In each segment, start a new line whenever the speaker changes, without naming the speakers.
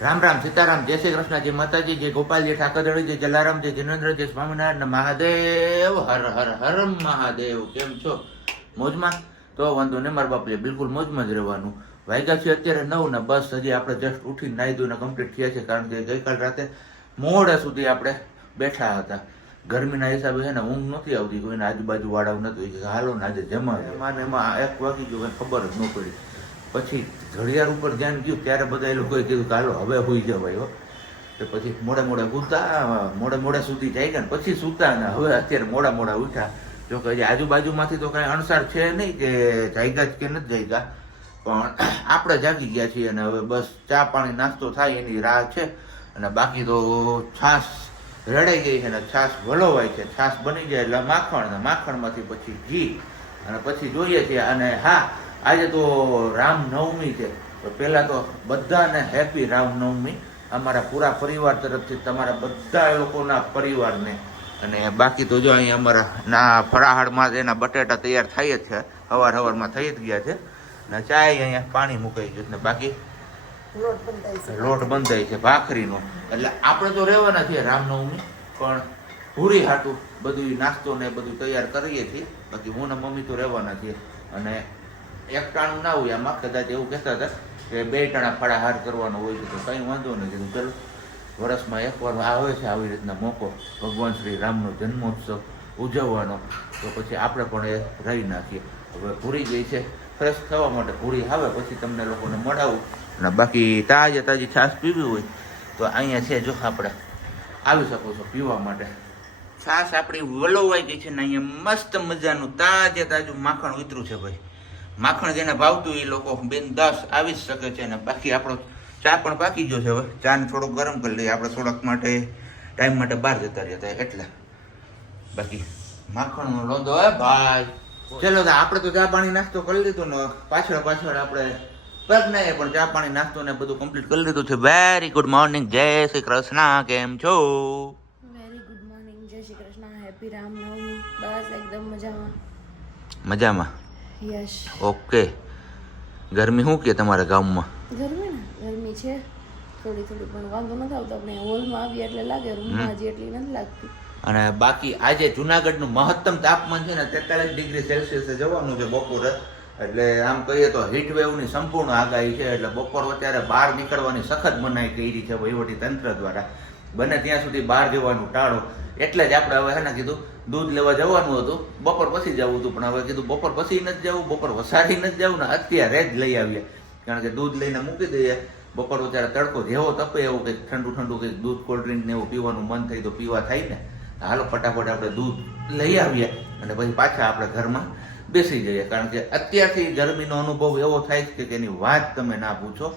રામ રામ સીતારામ જય શ્રી કૃષ્ણ જય માતાજી જય ગોપાલજી ઠાકરદળી જય જલારામ જય જિનેન્દ્ર જય સ્વામિનારાયણ મહાદેવ હર હર હર મહાદેવ. કેમ છો? મોજમાં? તો વાંધો નહીં મારા બાપુ બિલકુલ મોજમાં જ રહેવાનું. વાગ્યા છે અત્યારે નવ ને બસ હજી આપણે જસ્ટ ઉઠીને નાહી ધોઈને કમ્પ્લીટ થયા છે કારણ કે ગઈકાલ રાતે મોડા સુધી આપણે બેઠા હતા. ગરમીના હિસાબે છે ને ઊંઘ નથી આવતી કોઈને આજુબાજુ વાળાવું નથી કે હાલો ને આજે જમા મારે એમાં એક વાગી ગયું ખબર જ ન પડી. પછી ઘડિયાળ ઉપર ધ્યાન ગયું, ત્યારે બધા એ લોકોએ કીધું કે હાલો, હવે હોઈ જવાય તો પછી મોડા મોડા સૂતા, મોડે મોડા સુધી જાય ગયા પછી સૂતા ને હવે અત્યારે મોડા મોડા ઉઠ્યા. જો કે આજુબાજુમાંથી તો કાંઈ અણસાર છે નહીં કે જાગ્યા જ કે નથી જાયગા. પણ આપણે જાગી ગયા છીએ અને હવે બસ ચા પાણી નાસ્તો થાય, એની રાહ છે. અને બાકી તો છાશ રડાઈ ગઈ છે અને છાશ વલોવાય છે. છાશ બની જાય એટલે માખણ, ને માખણમાંથી પછી ઘી. અને પછી જોઈએ છીએ અને હા આજે તો રામનવમી છે. તો પહેલાં તો બધાને હેપી રામનવમી. અમારા પૂરા પરિવાર તરફથી તમારા બધા લોકોના પરિવારને. અને બાકી તો જો અહીં અમારા ના ફરાહાળમાં જ એના બટેટા તૈયાર થઈ જ છે. સવાર સવારમાં થઈ જ ગયા છે. ને ચાય અહીંયા પાણી મુકાઈ ગયું ને બાકી
લોટ બંધાય છે.
લોટ બંધાય છે ભાખરીનો. એટલે આપણે તો રહેવાના છીએ રામનવમી પણ ભૂરી હાટું બધું નાસ્તો ને બધું તૈયાર કરીએ છીએ. બાકી હું ને મમ્મી તો રહેવાના છીએ. અને એક ટાણું ના હોય આમાં કદાચ એવું કહેતા હતા કે બે ટાણા ફળાહાર કરવાનો હોય છે તો કંઈ વાંધો નથી. કીધું ચલો, વર્ષમાં એકવાર આવે છે આવી રીતના મોકો. ભગવાન શ્રી રામનો જન્મોત્સવ ઉજવવાનો. તો પછી આપણે પણ એ રહી નાખીએ. હવે પૂરી ગઈ છે, ફ્રેશ થવા માટે પૂરી આવે પછી તમને લોકોને મળાવું. અને બાકી તાજે તાજી છાશ પીવી હોય તો અહીંયા છે જો આપણે. આવી શકો છો પીવા માટે. છાશ આપણી વલોવાઈ ગઈ છે ને અહીંયા મસ્ત મજાનું તાજે તાજું માખણ ઉતરું છે ભાઈ. માખણ જેને ભાવતું એ લોકો બેન દસ આવી જ શકે છે અને બાકી આપણો ચા પણ પાકી ગયો છે હવે. ચાને થોડોક ગરમ કરી લઈએ. આપણે થોડાક માટે ટાઈમ માટે બહાર જતા રહ્યા હતા એટલે. બાકી માખણનો લોંધો હે ભાઈ. ચલો આપણે તો ચા પાણી નાસ્તો કરી લીધો ને પાછળ પાછળ આપણે પ્રજ્ઞાએ પણ ચા પાણી નાસ્તો ને બધું કમ્પ્લીટ કરી લીધું છે. વેરી ગુડ મોર્નિંગ જય શ્રી કૃષ્ણ. કેમ છો?
વેરી ગુડ મોર્નિંગ જય શ્રી કૃષ્ણ. હેપી રામનવમી. બસ એકદમ મજામાં.
મજામાં.
યશ.
ઓકે. ગરમી શું કે તમારા ગામમાં?
ગરમી ને? ગરમી છે. થોડી થોડી પણ વાંધો નથી આવતો. આપણે હોલમાં આવીએ એટલે લાગે રૂમમાં હજી એટલી નથી લાગતી.
અને બાકી આજે જુનાગઢનું મહત્તમ તાપમાન છે ને તેતાલીસ ડિગ્રી સેલ્સિયસે જવાનું છે બપોરે. એટલે આમ કહીએ તો હીટ વેવની સંપૂર્ણ આગાહી છે. એટલે બપોર અત્યારે બહાર નીકળવાની સખત મનાઈ કરી છે વહીવટી તંત્ર દ્વારા. બને ત્યાં સુધી બહાર જવાનું ટાળો. એટલે જ આપણે હવે હે ને કીધું દૂધ લેવા જવાનું હતું. બપોર પછી જવું હતું, પણ હવે કીધું બપોર પછી નથી જવું, બપોર વસાડી નથી જવું ને અત્યારે જ લઈ આવીએ. કારણ કે દૂધ લઈને મૂકી દઈએ. બપોર ત્યારે તડકો જેવો તપે એવું કંઈક ઠંડુ ઠંડુ કંઈક દૂધ કોલ્ડ ડ્રિંક ને એવું પીવાનું મન થઈ તો પીવા થાય ને. હાલો ફટાફટ આપણે દૂધ લઈ આવીએ અને પછી પાછા આપણે ઘરમાં બેસી જઈએ. કારણ કે અત્યારથી ગરમીનો અનુભવ એવો થાય છે કે એની વાત તમે ના પૂછો.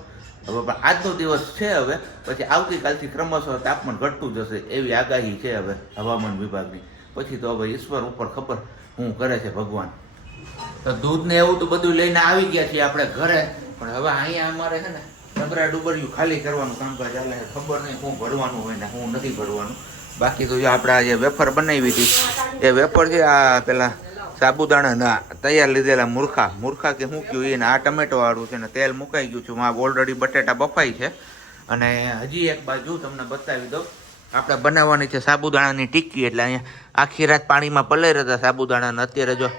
હવે પણ આજનો દિવસ છે હવે. પછી આવતીકાલથી ક્રમશઃ તાપમાન ઘટતું જશે એવી આગાહી છે હવે હવામાન વિભાગની. પછી તો હવે ઈશ્વર ઉપર ખબર હું કરે છે ભગવાન. તો દૂધ ને એવું તો બધું લઈને આવી ગયા છીએ આપણે ઘરે, પણ હવે અહીંયા અમારે છે ને ડબરા ડુબરિયું ખાલી કરવાનું કામકાજ ચાલે છે. ખબર નહીં શું ભરવાનું હોય ને શું નથી ભરવાનું. બાકી તો જો આપણે આ જે વેફર બનાવી હતી, એ વેફર છે આ પેલા સાબુદાણા ના તૈયાર લીધેલા મૂર્ખા. મૂર્ખા કે શું કયું એને? આ ટમેટો વાળું છે ને તેલ મુકાઈ ગયું છે. ઓલરેડી બટેટા બફાઈ છે. અને હજી એક બાજુ તમને બતાવી દઉં. આપણે બનાવવાની છે સાબુદાણાની ટિક્કી એટલે અહીંયા આખી રાત પાણીમાં પલાઈ હતા સાબુદાણા અત્યારે જો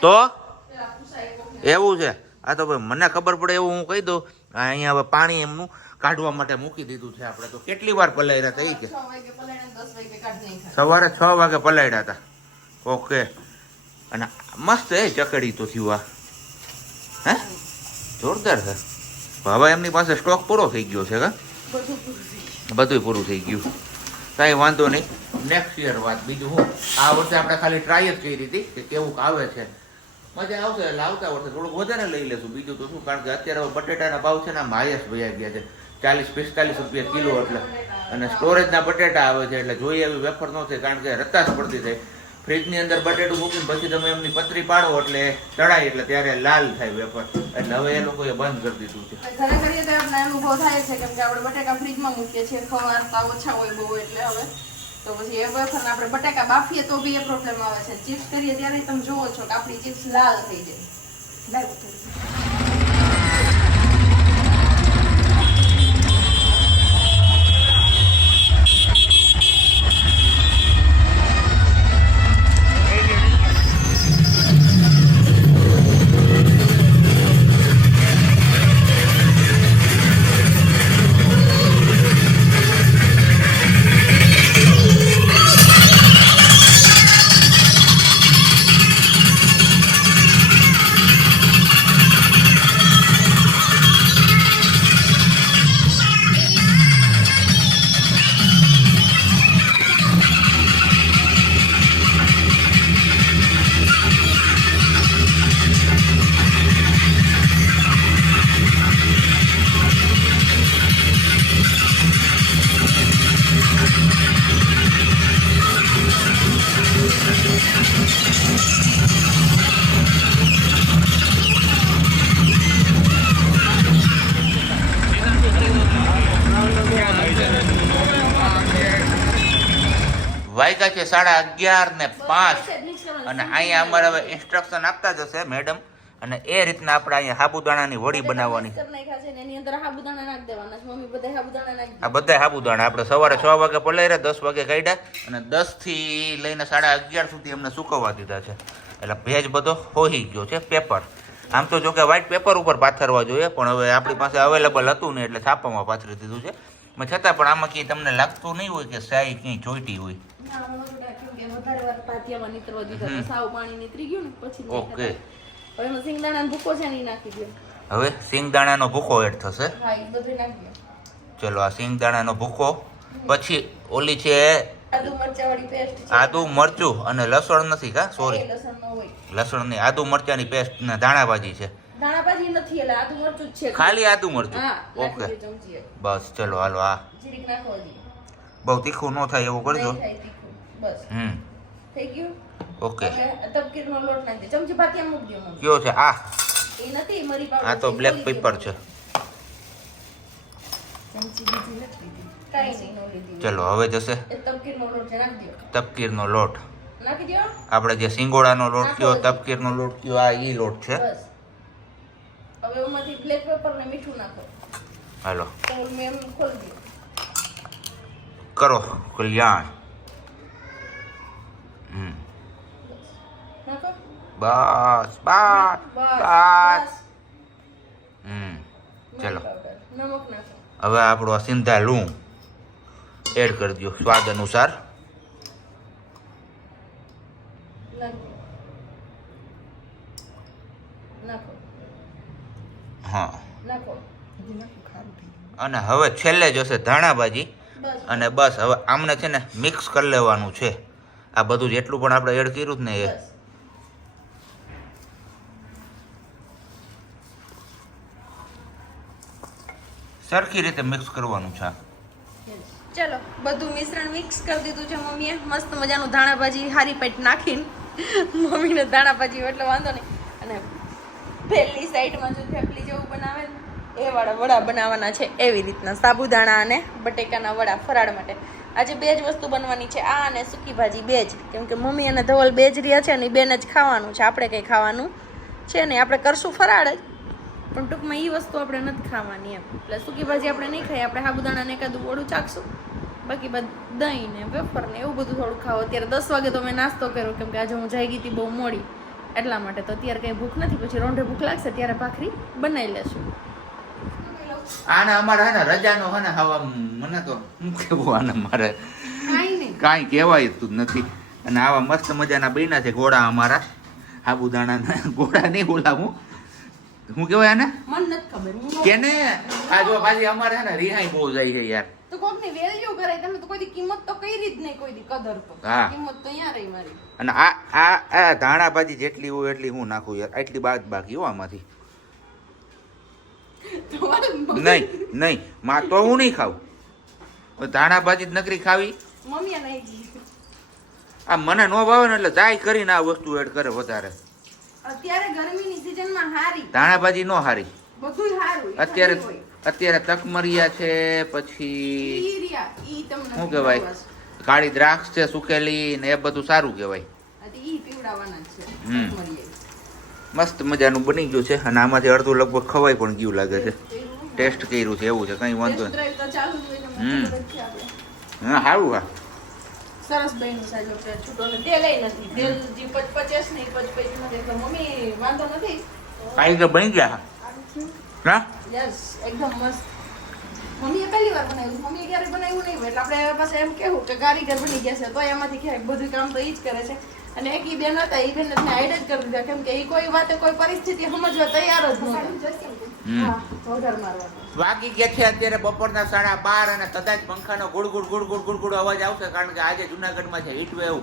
તો? એવું છે? આ તો ભાઈ મને ખબર પડે એવું હું કહી દઉં. અહીંયા હવે પાણી એમનું કાઢવા માટે મૂકી દીધું છે આપણે તો. કેટલી વાર પલાળ્યા હતા એ કે? સવારે છ વાગે પલાયડા હતા. ઓકે. અને મસ્ત એ ચકડી તો થયું આ. હે? જોરદાર છે. હવે એમની પાસે સ્ટોક પૂરો થઈ ગયો છે કા?
બધું પૂરું થઈ
ગયું. કાંઈ વાંધો નહીં. નેક્સ્ટ યર વાત બીજું હું. આ વર્ષે આપણે ખાલી ટ્રાય જ કરી હતી કે કેવું આવે છે. મજા આવશે એટલે આવતા વર્ષે થોડુંક વધારે લઈ લેશું. બીજું તો શું? કારણ કે અત્યારે બટેટાના ભાવ છે ને આમ હાઈએસ્ટ ભાઈ ગયા છે. ચાલીસ, પિસ્તાલીસ રૂપિયા કિલો એટલે. અને સ્ટોરેજના બટેટા આવે છે એટલે જોઈએ એવી વેફર ન થાય કારણ કે રતાશ પડતી થાય. ફ્રીજની અંદર બટેટું મૂકીને પછી તમે એમની પતરી પાડો એટલે ચડાય એટલે ત્યારે લાલ થાય વેફર. એટલે હવે એ લોકોએ બંધ કરી દીધું છે.
આપણે અનુભવ થાય છે, કેમ કે આપણે બટાકા ફ્રીજમાં મૂકીએ છીએ ખવારતા ઓછા હોય બહુ એટલે હવે. તો પછી એ વેફરને આપણે બટાકા બાફીએ તો બી એ પ્રોબ્લેમ આવે છે. ચિપ્સ કરીએ ત્યારે તમે જોવો છો કે આપણી ચિપ્સ લાલ થઈ જાય. લાલ
વાયગા છે સાડા અગિયાર ને પાંચ. અને અહીંયા અમારે હવે ઇન્સ્ટ્રક્શન આપતા જશે મેડમ અને એ રીતના આપણે અહીંયા સાબુદાણાની વડી બનાવવાની. આ બધા સાબુદાણા આપણે સવારે છ વાગે પલાળ્યા દસ વાગે કાઢ્યા અને દસથી લઈને સાડા અગિયાર સુધી અમને સુકવવા દીધા છે. એટલે ભેજ બધો હોઈ ગયો છે પેપર આમ તો જો કે વ્હાઈટ પેપર ઉપર પાથરવા જોઈએ પણ હવે આપણી પાસે અવેલેબલ હતું ને એટલે છાપામાં પાથરી દીધું છે. પણ છતાં પણ આમાં ક્યાંય તમને લાગતું નહીં હોય કે સાઈ ક્યાંય જોઈતી હોય. ઓકે.
હવે સિંગદાણાનો ભૂકો
એડ થશે. ચલો આ સિંગદાણાનો ભૂકો. પછી ઓલી છે
આદુ
મરચું અને લસણ નથી કા? સોરી
લસણ
નહીં આદુ મરચાની પેસ્ટ ને ધાણા ભાજી છે.
ધાણા નથી એટલે આદુ મરચું જ છે.
ખાલી આદુ મરચું? ઓકે. બસ ચલો હાલો આ
જીરીક નાખો હજી.
બહુ તીખું ન થાય એવું કરજો.
બસ.
હમ.
થઈ ગયું?
ઓકે.
તપકીરનો લોટ નાખી દે. ચમચી ભાતિયા મૂકી દો
કયો છે? આ.
એ નથી મરી પાવડર
આ તો બ્લેક પેપર છે. ચલો હવે જશે.
તપકીરનો લોટ
આપણે જે સિંગોડાનો લોટ કયો તપકીરનો લોટ કયો આ ઈ લોટ છે.
બસ. હવે એમાંથી બ્લેક પેપર ને મીઠું નાખો.
હાલો.
તો મેં એમ ખોલી દો
કરો કલ્યાણ. બસ બસ
બસ
હમ ચલો. હવે આપણો સિંધા લૂણ એડ કરી દો સ્વાદ અનુસાર.
નાખો.
હા. અને હવે છેલ્લે જશે
ધાણાભાજી.
અને બસ હવે આમને છે ને મિક્સ કરી લેવાનું છે. આ બધું જેટલું પણ આપણે એડ કર્યું જ ને એ. સરખી રીતે મિક્સ કરવાનું છે.
ચલો બધું મિશ્રણ મિક્સ કરી દીધું છે મમ્મીએ. મસ્ત મજાનું ધાણાભાજી હારી પેટ નાખીને. મમ્મીને ધાણાભાજી એટલે વાંધો નહીં. અને પહેલી સાઈડમાં જો થેપલી જેવું બનાવે ને, એ વાળા વડા બનાવવાના છે એવી રીતના, સાબુદાણા અને બટેકાના વડા ફરાળ માટે. આજે બે જ વસ્તુ બનવાની છે, આ અને સૂકી ભાજી બે જ. કેમ કે મમ્મી અને ધવલ બે જ રહ્યા છે ને ઈ બેન જ ખાવાનું છે, આપણે કંઈ ખાવાનું છે નહીં, આપણે કરશું ફરાળ જ. પણ ટૂંકમાં એ વસ્તુ આપણે નથી ખાવાની એમ. એટલે સૂકી ભાજી આપણે નહીં ખાઈએ, આપણે સાબુદાણાને એકાદું ઓળું ચાખશું. બાકી બધા, દહીં ને વેફર ને એવું બધું થોડું ખાવ. અત્યારે દસ વાગે તો મેં નાસ્તો કર્યો, કેમ કે આજે હું જઈ ગઈ હતી બહુ મોડી. એટલા માટે તો અત્યારે કંઈ ભૂખ નથી પછી રોંઢે ભૂખ લાગશે ત્યારે ભાખરી બનાવી લેશું.
આને અમારે હે ને રજાનો હે ને હવા મને તો શું કેવું આને મારે?
કાંઈ નહીં.
કાંઈ કહેવાય તું નથી. અને આવા મસ્ત મજાના બન્યા છે ઘોડા અમારા. સાબુદાણાના ઘોડા નહીં બોલાવું. શું કહેવાય આને?
મને નથી ખબર. હું
કેને? આ જો પાછી અમારે હે ને રિહાઈ બહુ જાય છે યાર.
તો કોકની વેલ્યુ કરાય તમે તો કોઈ દી કિંમત તો કરી જ નહીં કોઈ દી કદર તો
હા.
કિંમત તો અહીંયા રહી મારી.
અને આ આ આ ધાણા ભાજી જેટલી હોય એટલી હું નાખું યાર. એટલી બાદ બાકી હો આમાંથી.
તમારે
નહીં નહીં. માં તો હું નહીં ખાઉં. હવે ધાણા ભાજી જ નકરી ખાવી?
મમ્મીએ નહીં જી
આ મને નો ભાવે ને એટલે જાય કરીને આ વસ્તુ એડ કરે વધારે.
અત્યારે ગરમીની સિઝનમાં હારી.
ધાણા ભાજી નો હારી.
બધું હારું. ઈ
અત્યારે
ઠંડી હોય.
અત્યારે તકમરિયા છે પછી શું કહેવાય? કાળી દ્રાક્ષ છે સુકેલી ને એ બધું સારું કહેવાય. મસ્ત મજાનું બની ગયું છે અને આમાંથી અડધું લગભગ ખવાય પણ ગયું લાગે છે. ટેસ્ટ કર્યું છે એવું છે કંઈ વાંધો. નહીં. હા સારું હા.
સરસ બન્યું છે છૂટો ને તેલ નથી. તેલ જે પચપચેસ ને ઈ પચપચ એટલે મમ્મી વાંધો નથી?
કાંઈ બની ગયા હા
યસ એકદમ મસ્ત. મમ્મીએ પહેલી વાર બનાવ્યું. મમ્મીએ ક્યારે બનાવ્યું નહીં હોય. એટલે આપણે પાસે પાછા એમ કેવું કે કારીગર બની ગયા છે. તો એમાંથી ક્યાંક બધું કામ તો એ જ કરે છે. અને એક ઈ બેન હતા ઈ બેન હાઈડ જ કરી દીધા. કેમ કે ઈ કોઈ વાતે કોઈ પરિસ્થિતિ સમજવા તૈયાર જ નહોતા.
વાગી ગયા છે અત્યારે બપોરના સાડા બાર અને કદાચ પંખાનો good good good good good good અવાજ આવશે કારણ કે આજે જુનાગઢમાં છે. Heat wave.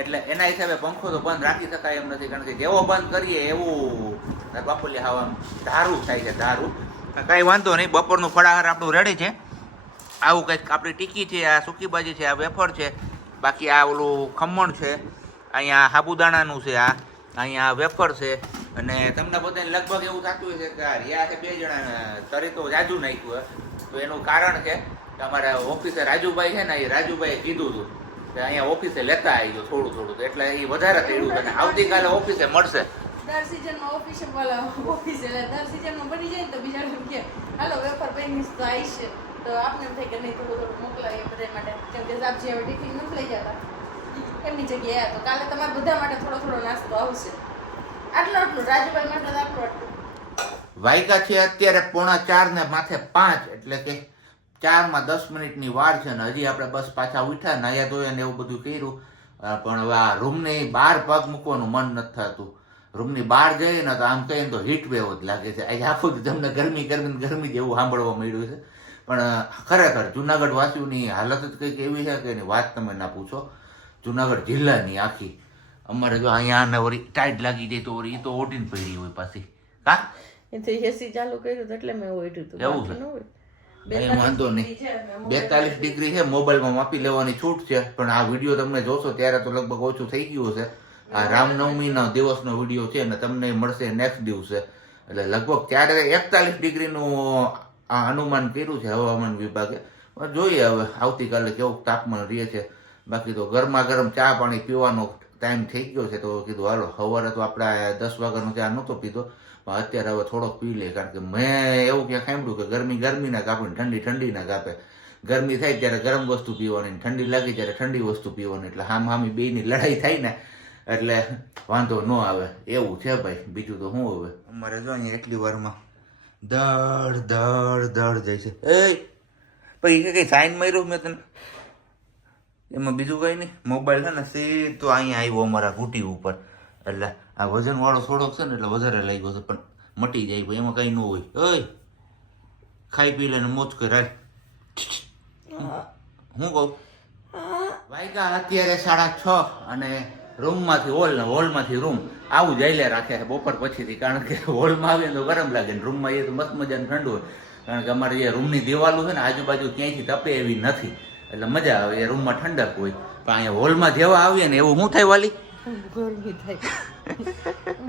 એટલે એના હિસાબે પંખો તો બંધ રાખી શકાય એમ નથી, કારણ કે જેવો બંધ કરીએ એવું બાપુલી હવા ધારું થાય છે, ધારું. કાંઈ વાંધો નહીં, બપોરનું ફળાહાર આપણું રેડી છે. આવું કંઈક આપણી ટીકી છે, આ સૂકી ભાજી છે, આ વેફર છે, બાકી આ ઓલું ખમણ છે, અહીંયા સાબુદાણાનું છે આ, અહીંયા વેફર છે, અને તમને બધાને લગભગ એવું થતું હશે કે રિયા છે બે જણા, તરી તો જાજુ નાખ્યું. તો એનું કારણ છે કે અમારા ઓફિસર રાજુભાઈ છે ને એ રાજુભાઈએ કીધું હતું તે અહીંયા ઓફિસે લેતા આવજો થોડું થોડું એટલે એ વધારે તેડું છે અને આવતીકાલે ઓફિસે મળશે.
દર સિઝનમાં ઓફિસે ઓફિસે દર સિઝનમાં બની જાય ને તો બીજા લોકો કે હાલો વેફર પેનિસ તો આવી છે તો આપને એમ થાય કે નહીં થોડું થોડું મોકલાવીએ બધા માટે. કેમ કે સાબજી હવે ટિફિન નથી લઈ જતા. એમની જગ્યાએ તો કાલે તમારા બધા માટે થોડો થોડો નાસ્તો આવશે. આટલું આટલું રાજુભાઈ માટે આટલું આટલું.
વાયકા છે અત્યારે પોણા ચાર ને માથે પાંચ એટલે કે ચારમાં દસ મિનિટની વાર છે ને હજી આપણે બસ પાછા ઉઠ્યા નાયા ધોયા ને એવું બધું કર્યું. પણ હવે આ રૂમની બહાર પગ મૂકવાનું મન નથી થતું. રૂમની બહાર જઈએ ને તો આમ કહીએ તો હીટ વેવ જ લાગે છે. આજે આખું જ તમને ગરમી ગરમી ગરમી જેવું સાંભળવા મળ્યું છે. પણ ખરેખર જુનાગઢ વાસીઓની હાલત જ કંઈક એવી છે કે એની વાત તમે ના પૂછો. જુનાગઢ જિલ્લાની આખી. અમારે જો અહીંયા ને વળી ટાઈટ લાગી જાય તો વળી એ તો ઓઢીને પડી હોય પાછી. કા
એ તો એસી ચાલુ કર્યું એટલે મેં ઓઢ્યું હતું.
એવું છે? વાંધો નહીં. બેતાલીસ ડિગ્રી છે મોબાઈલમાં માપી લેવાની છૂટ છે પણ આ વીડિયો તમને જોશો ત્યારે તો લગભગ ઓછું થઈ ગયું છે આ રામનવમીના દિવસનો વીડિયો છે ને તમને મળશે નેક્સ્ટ દિવસે. એટલે લગભગ ત્યારે એકતાલીસ ડિગ્રીનું આ અનુમાન કર્યું છે હવામાન વિભાગે. પણ જોઈએ હવે આવતીકાલે કેવું તાપમાન રહે છે. બાકી તો ગરમા ગરમ ચા પાણી પીવાનો ટાઈમ થઈ ગયો છે તો કીધું હાલો સવારે તો આપણે દસ વાગ્યાનો ચા નહોતો પીધો. પણ અત્યારે હવે થોડોક પી લે, કારણ કે મેં એવું ક્યાં સાંભળ્યું કે ગરમી, ગરમીના કાપે ને ઠંડી, ઠંડીના કાપે. ગરમી થાય ત્યારે ગરમ વસ્તુ પીવાની ઠંડી લાગે ત્યારે ઠંડી વસ્તુ પીવાની, એટલે હામ હામી બેયની લડાઈ થાય ને, એટલે વાંધો ન આવે. એવું છે ભાઈ. બીજું તો શું હવે? અમારે જો અહીંયા એટલી વારમાં દળ દળ દળ જાય છે. એ, પછી કઈ સાઈન માર્યું મેં તને? એમાં બીજું કઈ નહીં. મોબાઈલ છે ને સીધો અહીંયા આવ્યો અમારા ઘૂંટી ઉપર. એટલે આ વજન વાળો થોડોક છે ને એટલે વધારે લાગ્યો છે, પણ મટી જાય ભાઈ એમાં કંઈ ન હોય. ઓય, ખાઈ પી લે ને મોજ કર, હાલ. હું કહું? વાયગા અત્યારે સાડા છ અને રૂમમાંથી, હોલ ને હોલમાંથી રૂમ આવું જઈલે રાખે છે બપોર પછીથી, કારણ કે હોલમાં આવીએ તો ગરમ લાગે ને રૂમમાં એ તો મસ્ત મજાનું ઠંડુ હોય. કારણ કે અમારે જે રૂમની દિવાલો છે ને, આજુબાજુ ક્યાંયથી તપે એવી નથી. એટલે મજા આવે એ રૂમમાં ઠંડક હોય. પણ અહીંયા હોલમાં જેવા આવીએ ને, એવું શું થાય, વાલી?
ગરમી થાય.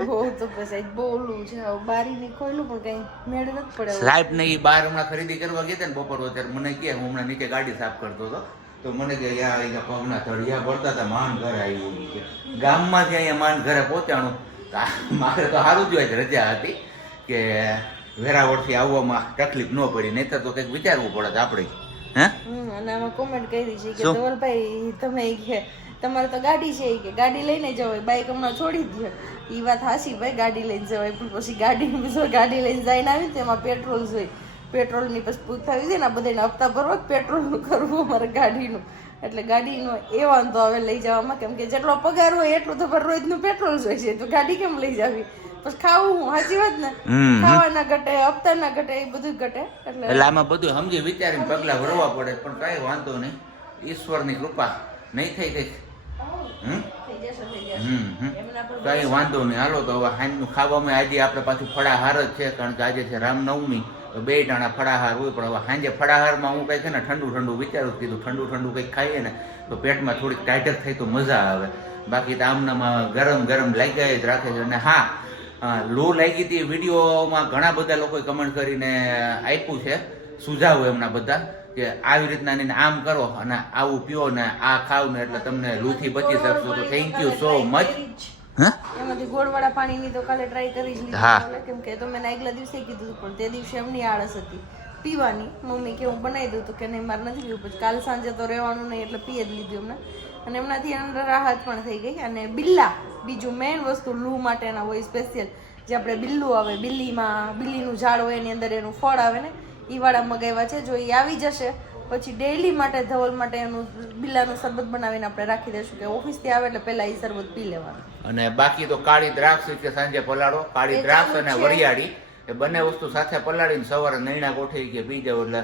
બહુ તો પછી બહુ છે હવે બારીને ખોલ્યું પણ કઈ મેળ નથી પડે
સાહેબ ને એ હમણાં ખરીદી કરવા ગયા ને બપોર ત્યારે મને કે હું હમણાં નીચે ગાડી સાફ કરતો હતો તો મને કે અહીંયા પગના તળિયા પડતા હતા માન ઘરે આવ્યું કે. ગામમાંથી અહીંયા માન ઘરે પહોંચાણું મારે તો સારું જ હોય છે રજા હતી કે વેરાવળથી આવવામાં તકલીફ ન પડી નહીં તો કંઈક વિચારવું પડે આપણે. હે?
અને આમાં કોમેન્ટ કરી છે કે ધવલભાઈ તમે કે તમારે તો ગાડી છે કે ગાડી લઈને જવાય બાઈક હમણાં છોડી દો. એ વાત હાસી ભાઈ ગાડી લઈને જવાય. પણ પછી ગાડી જો ગાડી લઈને જઈને આવી તેમાં એમાં પેટ્રોલ જોઈએ. પેટ્રોલની પછી પૂછ થવી છે ને આ બધાને હપ્તા ભરવા પેટ્રોલનું કરવું અમારે ગાડીનું. એટલે ગાડીનો એ વાંધો આવે લઈ જવામાં કેમ કે જેટલો પગાર હોય એટલું તો પર રોજનું પેટ્રોલ જોઈએ છે. તો ગાડી કેમ લઈ જાવી? પછી ખાવું હું સાચી વાત ને? ખાવાના ઘટે હપ્તા ના ઘટે એ બધું ઘટે. એટલે
આમાં બધું સમજી વિચારીને પગલા ભરવા પડે પણ કઈ વાંધો નહીં. ઈશ્વરની કૃપા નહીં થઈ કંઈક કઈ વાંધો નહીં. હાલો તો હવે સાંજનું ખાવામાં આજે આપણે પાછું ફળાહાર જ છે કારણ કે આજે છે રામનવમી. તો બે ટાણા ફળાહાર હોય પણ હવે સાંજે ફળાહારમાં હું કંઈ છે ને ઠંડુ ઠંડુ વિચારું કીધું. ઠંડુ ઠંડુ કંઈક ખાઈએ ને તો પેટમાં થોડીક ટાઈટક થાય તો મજા આવે. બાકી તો આમનામાં ગરમ ગરમ લાગ્યા જ રાખે છે. અને હા લો લૂ લાગી હતી વિડીયોમાં ઘણા બધા લોકોએ કમેન્ટ કરીને આપ્યું છે સુઝાવ એમના બધા. કે આવી રીતના આમ કરો અને આવું પીઓ ને આ ખાવ ને એટલે તમને લૂથી બચી શકશો તો થેન્ક યુ સો મચ
એમાંથી ગોળવાળા પાણીની તો કાલે ટ્રાય કરી જ લીધી કેમ કે તો મેં આગલા દિવસે કીધું પણ તે દિવસે એમની આળસ હતી. પીવાની. મમ્મી કે હું બનાવી દઉં તો કે નહીં મારે નથી પીવું. પછી કાલ સાંજે તો રહેવાનું નહીં એટલે પી જ લીધું એમને. અને એમનાથી અંદર રાહત પણ થઈ ગઈ. અને બિલ્લા બીજું મેઇન વસ્તુ લૂ માટેના હોય સ્પેશિયલ જે આપણે બિલ્લું આવે બિલ્લીમાં બિલ્લીનું ઝાડ હોય એની અંદર એનું ફળ આવે ને એ વાળા મગાવ્યા છે. જો એ આવી જશે પછી ડેઈલી માટે ધવલ માટે એનું બિલ્લાનું શરબત બનાવીને આપણે રાખી દઈશું કે ઓફિસથી આવે એટલે પહેલા એ શરબત પી લેવાનું.
અને બાકી તો કાળી દ્રાક્ષ કે સાંજે પલાળો? કાળી દ્રાક્ષ અને વરિયાળી. એ બંને વસ્તુ સાથે પલાળીને સવારે નૈણા ગોઠવી કે પી જાવ એટલે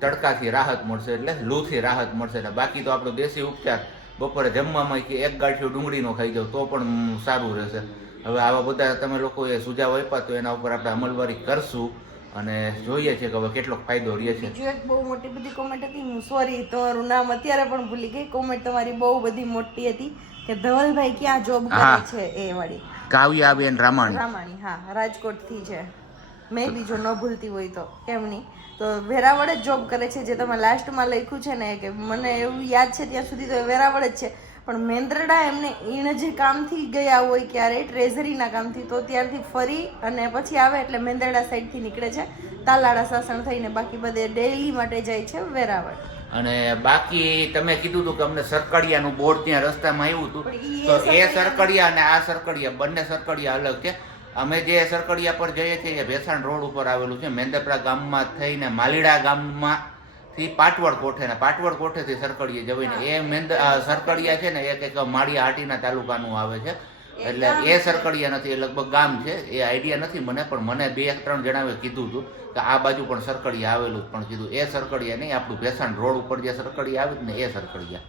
તડકાથી રાહત મળશે એટલે લૂથી રાહત મળશે એટલે બાકી તો આપણો દેશી ઉપચાર બપોરે જમવામાં કે એક ગાંઠિયો ડુંગળીનો ખાઈ જાવ તો પણ સારું રહેશે. હવે આવા બધા તમે લોકોએ સુઝાવ આપ્યા તો એના ઉપર આપણે અમલવારી કરશું. અને જોઈએ છે કે હવે કેટલો ફાયદો રહે છે.
બીજું એક બહુ મોટી બધી કોમેન્ટ હતી હું સોરી તમારું નામ અત્યારે પણ ભૂલી ગઈ. કોમેન્ટ તમારી બહુ બધી મોટી હતી કે ધવલભાઈ ક્યાં જોબ કરે છે એ વાળી.
કાવ્યાબેન રામાણી.
રામાણી હા રાજકોટથી છે. મેં બી જો ન ભૂલતી હોય તો કેમ નહીં? તો વેરાવળ જ જોબ કરે છે જે તમે લાસ્ટમાં લખ્યું છે ને કે મને એવું યાદ છે ત્યાં સુધી તો વેરાવળ જ છે. પણ મેંદરડા એમને એણે જે કામથી ગયા હોય ક્યારે ટ્રેઝરીના કામથી તો ત્યારથી ફરી અને પછી આવે એટલે મેંદરડા સાઈડથી નીકળે છે. તાલાળા સાસણ થઈને બાકી બધે ડેલી માટે જાય છે વેરાવળ.
અને બાકી તમે કીધું હતું કે અમને સરકડિયાનું બોર્ડ ત્યાં રસ્તામાં આવ્યું હતું. તો એ
સરકડિયા-
સરકડિયા અને આ સરકડિયા બંને સરકડિયા અલગ છે. અમે જે સરકડિયા પર જઈએ છીએ એ ભેસાણ રોડ ઉપર આવેલું છે. મેંદરપરા ગામમાં થઈને માલીડા ગામમાં થી પાટવડ કોઠે ને પાટવડ કોઠેથી સરકડીએ જવાય ને એ મેંદ સરકડીયા સરકડિયા છે ને એ કંઈક માળિયા હાટીના તાલુકાનું આવે છે. એટલે એ સરકડિયા નથી એ લગભગ ગામ છે. એ આઈડિયા નથી મને પણ મને બે ત્રણ જણાવે કીધું હતું કે આ બાજુ પણ સરકડીયા આવેલું પણ કીધું. એ સરકડિયા નહીં આપણું ભેસાણ રોડ ઉપર જે સરકડીયા આવે ને એ સરકડિયા.